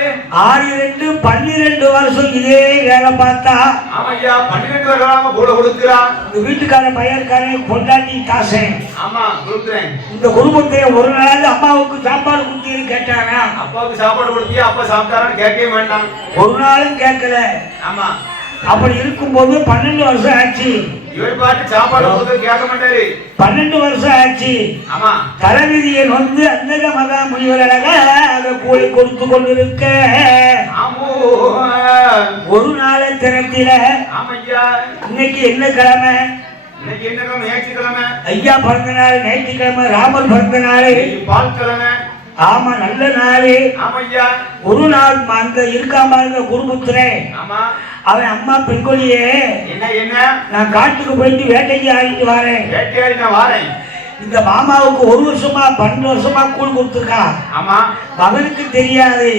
6 2 12 வருஷம் இதே வேலை பார்த்தா. ஆமையா 12 வருஷமா கூட கொடுக்குறான். இந்த வீட்டுக்கார பையன்காரன் பொண்டாட்டி காசேன். ஆமா கொடுக்குறேன். இந்த குடும்பத்தை ஒரு நாள் அம்மாவுக்கு சாப்பாடு கொடுத்து கேட்டாங்க. அப்பாவுக்கு சாப்பாடு கொடுத்தியா? அப்பா சாப்பிட்டாரான்னு கேட்கவே மாட்டான். ஒரு நாளும் கேட்கல. ஆமா அப்படி இருக்கும்போது 12 வருஷம் ஆச்சு. இவர் பாட்டு சாப்பாடு கொடுத்து கேட்க மாட்டாரு. 12 வருஷம் ஆச்சு. ஆமா தலைவிதியை வந்து அந்த மகா முனிவராக அதை கூலி கொடுத்து கொண்டிருக்க. ஆமோ ஒரு நாள் தினத்தில ஆமையா இன்னைக்கு என்ன கிழமை? இன்னைக்கு என்ன கிழமை? ஞாயிற்றுக்கிழமை. ஐயா பிறந்த நாள் ஞாயிற்றுக்கிழமை, ராமர் பிறந்த நாள் பால் கிழமை. ஆமா நல்ல நாளு. ஆமையா ஒரு நாள் அந்த இருக்காம இருக்க குருபுத்திரன் ஆமா அவன் அம்மா பெண்கொழியே என்ன என்ன நான் காட்டுக்கு போயிட்டு வேட்டைக்கு ஆடிட்டு வரேன். வேட்டையாடி நான் வாரேன். இந்த மாமாவுக்கு 1 வருஷமா 12 வருஷமா கூழ் கொடுத்துருக்கான். ஆமா மகனுக்கு தெரியாது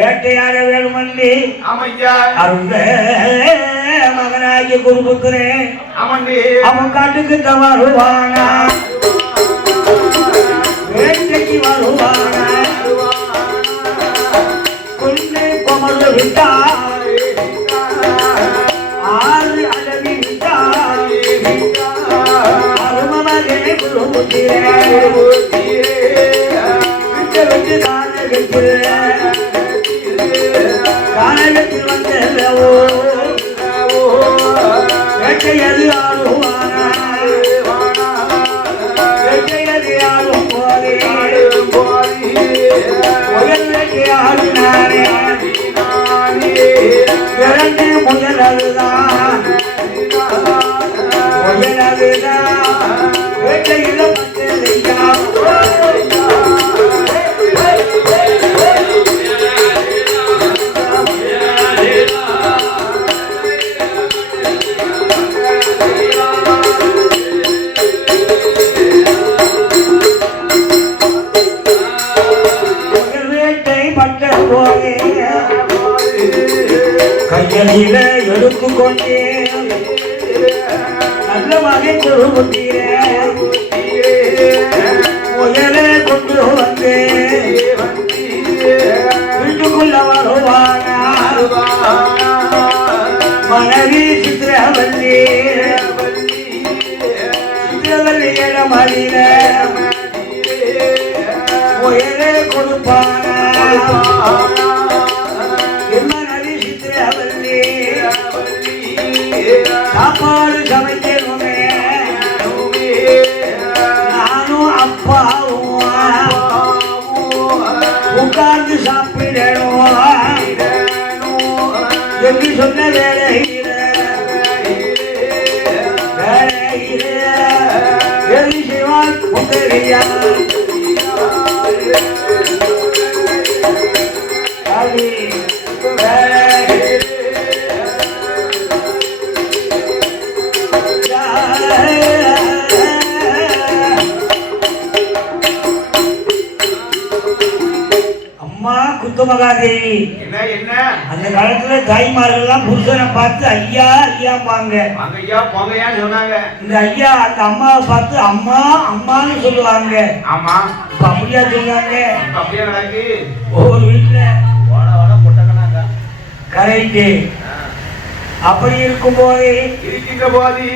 வேட்டையாட வேணுமன்றி. ஆமையா அருந்த மகனாகிய குருபுத்திரன் ஆமண்டி அவன் காட்டுக்கு தான் வருவானா, வேட்டைக்கு வருவானா. கொண்டை கொமர்ந்து விட்டார், 6 அடவி விட்டார். அருமமகே குருபுத்திரன் விட்டு விட்டு கானகத்தில் வந்தல்லவோ வேட்டையது ஆடுவானா, வேட்டையது ஆடும் போதே முயல் வேட்டையாடினாரே. 2 முயல் அதுதான், முயல் அதுதான் வேட்டையில பட்டதையா. கையில எடுத்து கொண்டே நல்ல மகை குருபுத்திர முயலை கொண்டு வந்து வீட்டுக்குள்ள வருவானா. மனைவி சித்திரவல்லி, சித்திரவல்லி இடமதில முயலை கொடுப்பானா. சாப்பாடு சமைக்கணுமே, நானும் அப்பாவும் உட்கார்ந்து சாப்பிடணும் என்று சொன்ன வேலையில எது செய்வான் உங்களையா. மகாதேவி என்ன என்ன அந்த காலத்துல தாய்மார்கள்லாம் புருஷனை பார்த்து ஐயா ஐயாம்பாங்க. ஐயா போங்கயான்னு சொன்னாங்க. இந்த ஐயா அந்த அம்மாவை பார்த்து அம்மா அம்மான்னு சொல்லுவாங்க. ஆமா இப்ப அப்படியா சொல்லுவாங்க. அப்படியே நடக்கு ஒவ்வொரு வீட்டுல வாட வாட பொட்டக்கனாங்க. கரெக்டு. அப்படி இருக்கும் போது இருக்கின்ற போது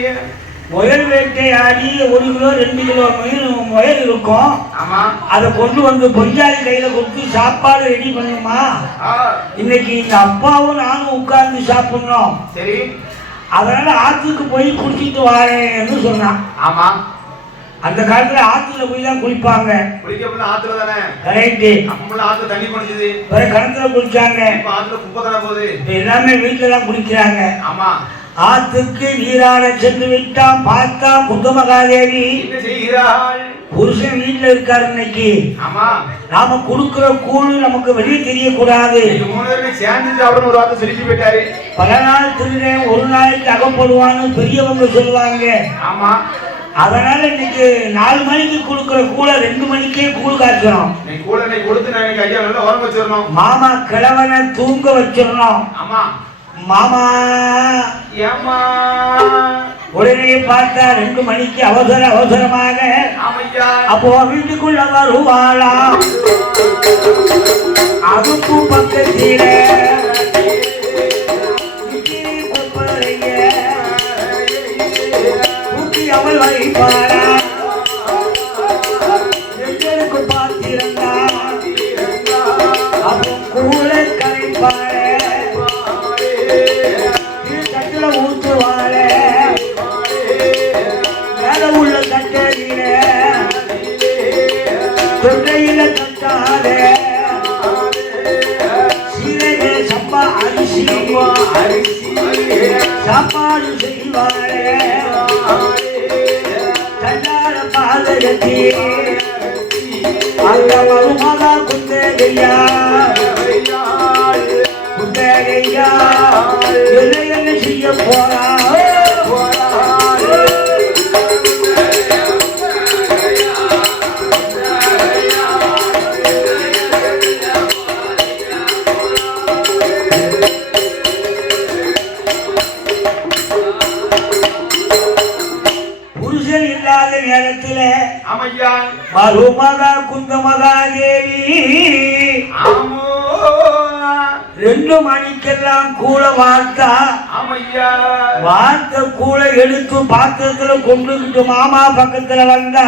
முயல் வேட்டையாடி 1 கிலோ 2 கிலோ முயல் இருக்கும். ஆமா அதை கொண்டு வந்து பொஞ்சாதி கையில கொடுத்து சாப்பாடு ரெடி பண்ணுமா. இன்னைக்கு எங்க அப்பாவும் நானும் உட்கார்ந்து சாப்பிடணும். சரி அதனால ஆத்துக்கு போய் குளிச்சிட்டு வாரேன்னு சொன்னான். ஆமா அந்த காலத்துல ஆத்துல போய் தான் குளிப்பாங்க. குளிக்க ஆத்துல தானே. கரெக்ட். அப்ப ஆத்துல தண்ணி குடிச்சது வேற கிணத்துல குளிச்சாங்க. இப்ப ஆத்துல குப்பை கடை போகுது. எல்லாமே வீட்டுல தான் குளிக்கிறாங்க. ஆமா ஆத்துக்கு நீராட சென்று விட்டான். பார்த்தா குந்தமகாதேவி என்ன செய்கிறாள்? புருஷன் வீட்டுல இருக்காரு இன்னைக்கு. ஆமா நாம கொடுக்கிற கூழ் நமக்கு வெளியே தெரியக்கூடாது. 3 பேருமே சேர்ந்து சாப்பிடணும். ஒரு வார்த்தை சொல்லிட்டு போயிட்டாரு. பல நாள் திருடேன் 1 நாளைக்கு அகப்படுவான்னு பெரியவங்க சொல்லுவாங்க. ஆமா அதனால இன்னைக்கு 4 மணிக்கு கொடுக்குற கூழ 2 மணிக்கே கூழ் காய்ச்சணும். நீ கூழ நீ கொடுத்து நான் இன்னைக்கு ஐயா நல்லா உரம் வச்சிடணும். மாமா கிழவனை தூங்க வச்சிடணும். ஆமா மாமா ஏமா உடனே பார்த்தா 2 மணிக்கு அவசரமாக அப்போ வீட்டுக்குள்ள வருவாளா. அதுக்கு பக்கத்தில ஊட்டி அவள் வைப்பாளா. எங்களுக்கு பார்த்திருந்தா அப்போ கூட கரைப்பாள தட்டுல ஊற்றுவாள. மேல உள்ள தட்டில தொண்டையில தட்டாத சீரக சம்பா அரிசி சாப்பாடு செய்வாள. தன்னால பாதகத்தி அந்த மருமகா குந்தகையா என்ன செய்ய போறா. புருஷன் இல்லாத நேரத்தில் மருமகா குந்தமகாதேவி 2 மணிக்கெல்லாம் கூழ வார்த்தா. வார்த்த கூழ எடுத்து பாத்திரத்துல கொண்டுகிட்டு மாமா பக்கத்துல வந்தா.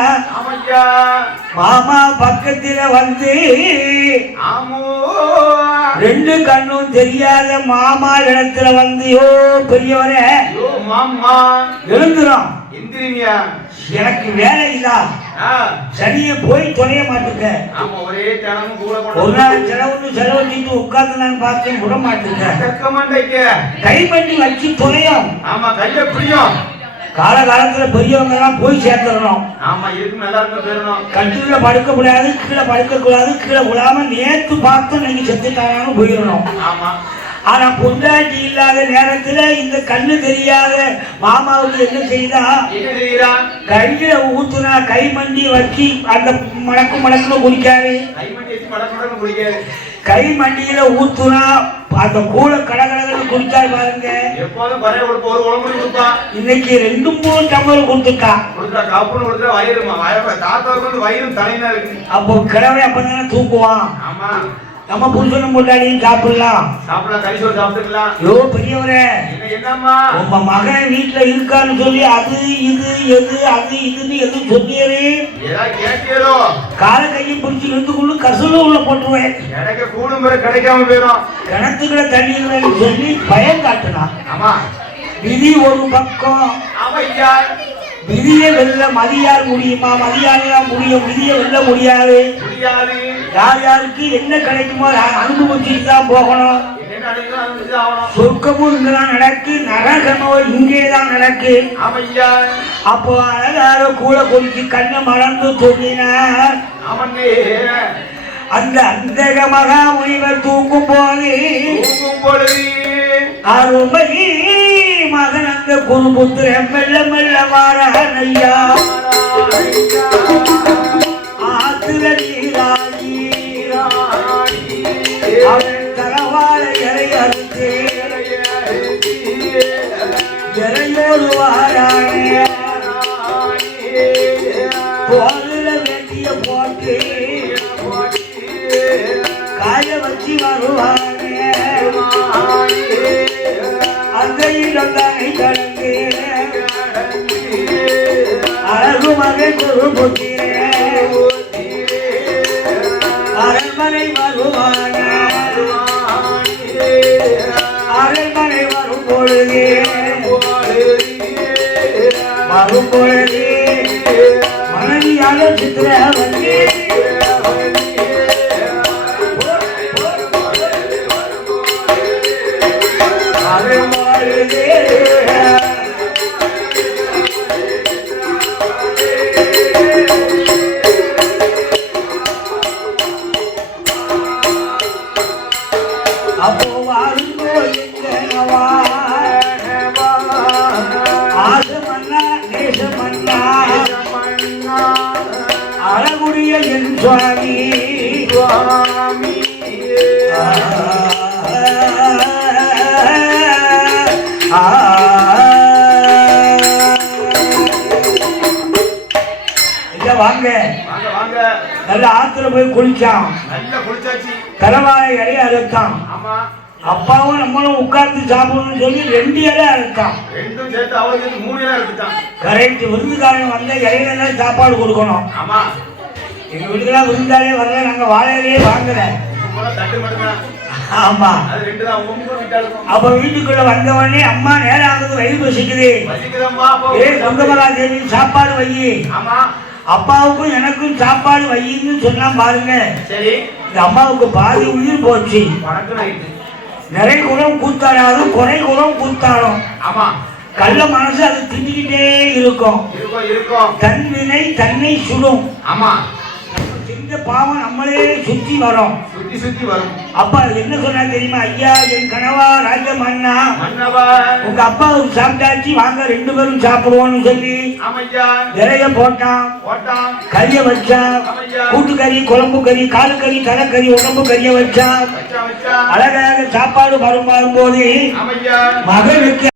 மாமா பக்கத்துல வந்து 2 கண்ணும் தெரியாத மாமா இடத்துல வந்து யோ பெரியவரே எழுந்துரும். எனக்கு வேலை இல்லா சனிய போய் தொலைய மாட்டுக்க. ஒரு நாள் செலவழிட்டு உட்கார்ந்து நான் பார்த்தேன் விட மாட்டுக்க. கை பண்ணி வச்சு தொலையும். காலகாலத்துல பெரியவங்க எல்லாம் போய் சேர்த்துடணும். கட்டில படுக்க கூடாது, கீழே படுக்க கூடாது, கீழே விடாம நேற்று பார்த்து நீங்க செத்துட்டாங்கன்னு போயிடணும். ஆனா பொண்டாட்டி இல்லாத நேரத்துல இந்த கண்ணு தெரியாத மாமாவுக்கு என்ன செய்தா, கையில ஊத்துனா கை மண்டி வச்சு அந்த மடக்கு குடிக்காது. கை மண்டியில ஊத்துனா அந்த கூழ கடகடன்னு குடிச்சாரு பாருங்க. இன்னைக்கு 2-3 டம்ளர் கொடுத்துட்டா. அப்போ கிழமை அப்பதானே தூக்குவான். நம்ம புருஷனும் கொண்டாடியும் சாப்பிடலாம். யோ பெரியவரே, உங்க மகன் வீட்டுல இருக்கான்னு சொல்லி அது இது எது அது இதுன்னு எது சொன்னீரு. கால கையும் பிடிச்சி இழுத்துக்குள்ள கசூல உள்ள போட்டுருவேன். கிடைக்காம போயிடும். கிணத்துக்குள்ள தண்ணி சொல்லி பயம் காட்டுனா. விதி ஒரு பக்கம். விதியை வெல்ல மதியால் முடியுமா? மதியால் முடியும். விதியை வெல்ல முடியாது. யார் யாருக்கு என்ன கிடைக்குமோ அனுபவிச்சுட்டு தான் போகணும். சொர்க்கமும் இங்கதான் நடக்கு, நரகமோ இங்கேதான் நடக்கு. அப்போ அழகாக கூட குடிச்சு கண்ணை மறந்து தூங்கினார். அந்த அந்தக மகா முனிவர் தூங்கும் போது அருமை மகன் அந்த குருபுத்திரன் மெல்ல மெல்ல வாரான் ஐயா. ஆத்துல நீராடி அவன் தலவாழ இறை அறுத்து இறையோடு வாரானே. தோலுல வேண்டிய போட்டு காய வச்சு வருவானே. அந்த இடந்தானை கடந்து அழகு மகன் குருபுத்திரே அரண்மனை வருவான. அரண்மனை வரும் பொழுது மனைவியான சித்திரவல்லி அப்போ வாருங்கோ எங்கனவா ஆசமன்னா நேசமன்னா என் சுவாமி சுவாமி ஐயா வாங்க வாங்க வாங்க நல்ல ஆத்துல போய் குளிச்சான் நல்லா குளிச்சாச்சு தலைவாழை இலைய அறுத்தான் ஆமா அப்பாவும் நம்மளும் உட்கார்ந்து சாப்பிடணும்னு சொல்லி 2 இலை அறுத்தான் ரெண்டும் சேர்த்து அவளுக்கு 3 இலை எடுத்துட்டான் கரெக்ட் விருந்துக்காரன் வந்த இலையில தான் சாப்பாடு கொடுக்கணும் ஆமா எங்க வீட்டுக்கெல்லாம் விருந்தாலே வரல நாங்க வாழையிலேயே வாங்கல போல தட்டு மட்டும்தான் ஆமா அது 2 தான் உங்க வீட்டாளுக்கும் அப்ப வீட்டுக்குள்ள வந்தவொடனே அம்மா நேரம் ஆகுது வயிறு பசிக்குது வசிக்குதம்மா அப்போ சொந்தமலா தேவி சாப்பாடு வை ஆமா அப்பாவுக்கும் எனக்கும் சாப்பாடு வையின்னு சொன்னா பாருங்க சரி இந்த அம்மாவுக்கு பாதி உயிர் போச்சு வணக்கம் நைட்டு நிறை குணம் கூத்தாடாதும் குறை குணம் கூத்தாடும் ஆமா கள்ள மனசு அது திண்டிக்கிட்டே இருக்கும் இருக்கும் இருக்கும் தன் வினை தன்னை சுடும் ஆமா செஞ்ச பாவம் நம்மளே சுத்தி வரும் சுத்தி சுத்தி வரும் அப்பா என்ன சொன்னா தெரியுமா ஐயா என் கனவா ராஜ மன்னா மன்னவா உங்க அப்பாவுக்கு சாப்பிட்டாச்சு வாங்க 2 பேரும் சாப்பிடுவோம்னு சொல்லி ஆமையா இலைய போட்டான் ஓட்டான் கறிய வச்சான் கூட்டுக்கறி குழம்பு கறி காலு கறி தலைக்கறி உடம்பு கறிய வச்சான் வச்சா வச்சா அழகாக சாப்பாடு வரும்போது ஆமையா மகனுக்கு